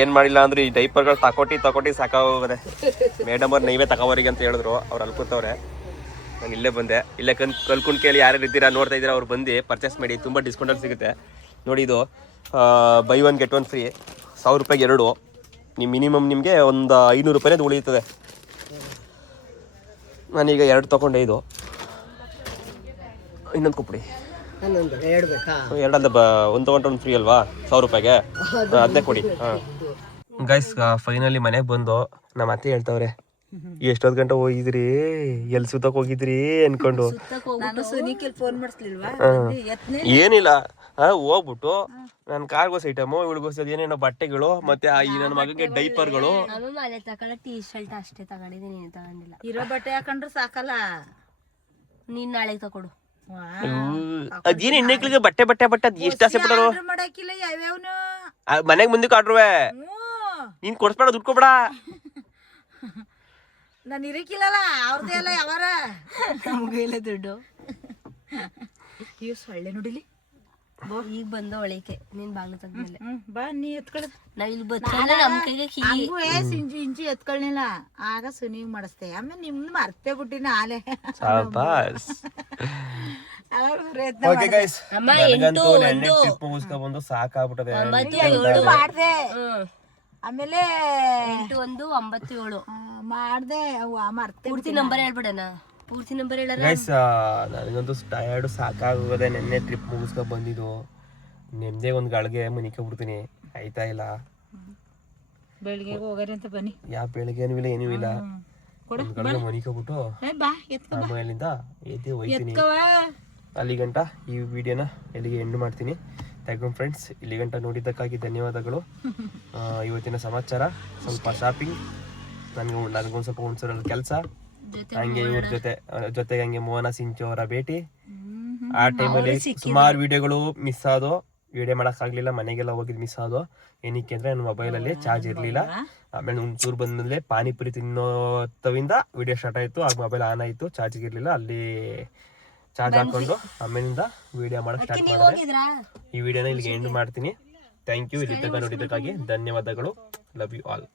ಏನು ಮಾಡಿಲ್ಲ ಅಂದ್ರೆ ಈ ಡೈಪರ್ಗಳು ತಕೊಟಿ ಸಾಕಾಗೋಗಿದೆ. ಮೇಡಮ್ ಅವ್ರು ನೀವೇ ತಗೋವರಿಗೆ ಅಂತ ಹೇಳಿದ್ರು. ಅವ್ರು ಅಲ್ಲಿ ಕೂತವ್ರೆ. ನಾನು ಇಲ್ಲೇ ಬಂದೆ. ಇಲ್ಲೇ ಕಲ್ಕುಂಡ್ ಕೇಳಿ ಯಾರ್ಯಾರು ಇದ್ದೀರಾ ನೋಡ್ತಾ ಇದ್ದೀರಾ ಅವ್ರು ಬಂದು ಪರ್ಚೇಸ್ ಮಾಡಿ. ತುಂಬ ಡಿಸ್ಕೌಂಟಲ್ಲಿ ಸಿಗುತ್ತೆ ನೋಡಿ. ಇದು ಬೈ 1 get 1 ಫ್ರೀ. 1,000 ರೂಪಾಯಿಗೆ 2. ನೀವು ಮಿನಿಮಮ್ ನಿಮಗೆ ಒಂದು 500 ರೂಪಾಯಿನೇ ಉಳಿಯುತ್ತದೆ. ನಾನೀಗ 2 ತೊಗೊಂಡೆ. ಇದು ಇನ್ನೊಂದು ಕೊಟ್ಬಿಡಿ. 2 ಅಂತ 1 ತೊಗೊಂಡ್ರೆ 1 ಫ್ರೀ ಅಲ್ವಾ 1,000 ರೂಪಾಯಿಗೆ? ಅದನ್ನೇ ಕೊಡಿ. ಗೈಸ್ ಫೈನಲಿ ಮನೆಗೆ ಬಂದು ನಮ್ಮ ಅತ್ತೆ ಹೇಳ್ತವ್ರೆ, ಎಷ್ಟೊತ್ತು ಗಂಟೆ ಹೋಗಿದ್ರಿ, ಎಲ್ಲಿ ಸುತ್ತಕ್ಕೆ ಹೋಗಿದ್ರಿ ಅನ್ಕೊಂಡು. ಏನಿಲ್ಲ ಹೋಗ್ಬಿಟ್ಟು ನನ್ನ ಕಾರ್ಗೋಸ್ ಐಟಮು, ಇವಳಿಗೋಸ್ ಏನೇನೋ ಬಟ್ಟೆಗಳು, ಮತ್ತೆ ಈ ನನ್ನ ಮಗಗೆ ಡೈಪರ್ಗಳು. ಟೀ ಶರ್ಟ್ ಅಷ್ಟೇ ತಗೊಂಡಿದ್ದೀನಿ, ತಗೊಂಡಿಲ್ಲ. ಇರೋ ಬಟ್ಟೆ ಹಾಕೊಂಡ್ರೆ ಸಾಕಲ್ಲ. ನೀನ್ ನಾಳೆ ತಕೊಡು. ಅದೇನು ಹೆಣ್ಮಕ್ಳಿಗೆ ಬಟ್ಟೆ ಅದ್ ಎಷ್ಟು ಆಸೆ ಪಟ್ಟರು ಮಾಡಾಕಿಲ್ಲ. ಯಾವ್ಯಾವನು ಮನೆಗ್ ಮುಂದಕ್ಕೆ ಆಡ್ರುವೆ. ನೀನ್ ಕೊಡ್ಸ್ಬೇಡ, ದುಡ್ಡು ಕೊಡ್ಬೇಡ. ನಾನು ಇರಕ್ಕಿಲ್ಲಲ್ಲ, ಅವ್ರದ್ದೇ ಎಲ್ಲ ಯಾವಾರ ನಮ್ಗೆ ಇಲ್ಲ ದುಡ್ಡು. ಅಯ್ಯೋ ಸೊಳ್ಳೆ ನೋಡಿಲಿ. ಈಗ ಬಂದ ಒಳಕ್ಕೆ ನೀನ್ ಬಾಗ್ಲು ತೆಗ್ದ್ಮೇಲೆ ಬಾ ನೀ ಎತ್ಕೊಳ್ಳ. ನಾವ್ ಇಲ್ಲಿ ಬತ್ತಲ್ಲ ನಮ್ ಕೈಗೆ ಇಂಚಿ ಎತ್ಕೊಳ್ಳಿಲ್ಲ. ಆಗ ಸುನೀಗ್ ಮಾಡಿಸ್ತೆ. ಆಮೇಲೆ ನಿಮ್ನ ಮರ್ತೇ ಬಿಟ್ಟಿನ ಆಲೆ. ಸಾಕಾಗ್ಬಿಟ್ಟದೆ. ಮಾಡ್ದೆ. ಆಮೇಲೆ 8197 ಮಾಡ್ದೆ. ಮರ್ತೆ ಪೂರ್ತಿ ನಂಬರ್ ಹೇಳ್ಬಿಡಣ. ಪೂರ್ತಿ ನಂಬರ್ ಹೇಳ. ನನಗಂತೂ ಟಯರ್ಡ್ ಸಾಕಾಗೋದೆ. ನೆನ್ನೆ ಟ್ರಿಪ್ ಮುಗಿಸ್ಕೊಂಡ್ ಬಂದಿದ್ದು. ನೆಮ್ಮದಿ ಒಂದು ಗಳಿಗೆ ಮನಿಕೊಂಡ್ಬಿಡ್ತೀನಿ. ಆಯ್ತಾ ಇಲ್ಲ. ಬೆಳಿಗ್ಗೆ ಹೋಗ್ರಿ ಅಂತ ಬನ್ನಿ. ಯಾವ ಬೆಳಿಗ್ಗೆನೂ ಇಲ್ಲ ಏನೂ ಇಲ್ಲ. ಒಂದು ಗಳಿಗೆ ಮನಿಕೊಂಡ್ಬಿಟ್ಟು ಆಮೇಲಿಂದ ಎದ್ದು ಹೋಗ್ತೀನಿ. ಅಲ್ಲಿ ಗಂಟ ಈ ವಿಡಿಯೋನ ಎಲ್ಲಿಗೆ ಎಂಡ್ ಮಾಡ್ತೀನಿ. ಥ್ಯಾಂಕ್ ಯು ಫ್ರೆಂಡ್ಸ್, ಇಲ್ಲಿ ಗಂಟ ನೋಡಿದ್ದಕ್ಕಾಗಿ ಧನ್ಯವಾದಗಳು. ಇವತ್ತಿನ ಸಮಾಚಾರ ಸ್ವಲ್ಪ ಶಾಪಿಂಗ್, ನನಗೊಂದು ಸ್ವಲ್ಪ ಹುಣಸೂರಲ್ಲಿ ಕೆಲಸ, ಹಂಗೆ ಇವ್ರ ಜೊತೆಗೆ ಹಂಗೆ ಮೋಹನ ಸಿಂಚು ಅವರ ಭೇಟಿ. ಆ ಟೈಮಲ್ಲಿ ಸುಮಾರು ವಿಡಿಯೋಗಳು ಮಿಸ್ ಆದೋ. ವಿಡಿಯೋ ಮಾಡೋಕ್ಕಾಗಲಿಲ್ಲ, ಮನೆಗೆಲ್ಲ ಹೋಗಿದ್ದು ಮಿಸ್ ಆದೋ. ಏನಕ್ಕೆ ಅಂದರೆ ನನ್ನ ಮೊಬೈಲಲ್ಲಿ ಚಾರ್ಜ್ ಇರಲಿಲ್ಲ. ಆಮೇಲೆ ಹುಣಸೂರು ಬಂದ್ಮೇಲೆ ಪಾನಿಪುರಿ ತಿನ್ನೋತವಿಂದ ವಿಡಿಯೋ ಸ್ಟಾರ್ಟ್ ಆಯಿತು. ಆಗ ಮೊಬೈಲ್ ಆನ್ ಆಯಿತು, ಚಾರ್ಜಿಗೆ ಇರಲಿಲ್ಲ. ಅಲ್ಲಿ ಚಾರ್ಜ್ ಹಾಕೊಂಡು ಆಮೇಲಿಂದ ವಿಡಿಯೋ ಮಾಡೋಕ್ಕೆ ಸ್ಟಾರ್ಟ್ ಮಾಡಿದೆ. ಈ ವಿಡಿಯೋನ ಇಲ್ಲಿಗೆ ಎಂಡ್ ಮಾಡ್ತೀನಿ. Thank you. ಇಲ್ಲಿ ತನಕ ನೋಡಿದ್ದಕ್ಕಾಗಿ ಧನ್ಯವಾದಗಳು. Love you all.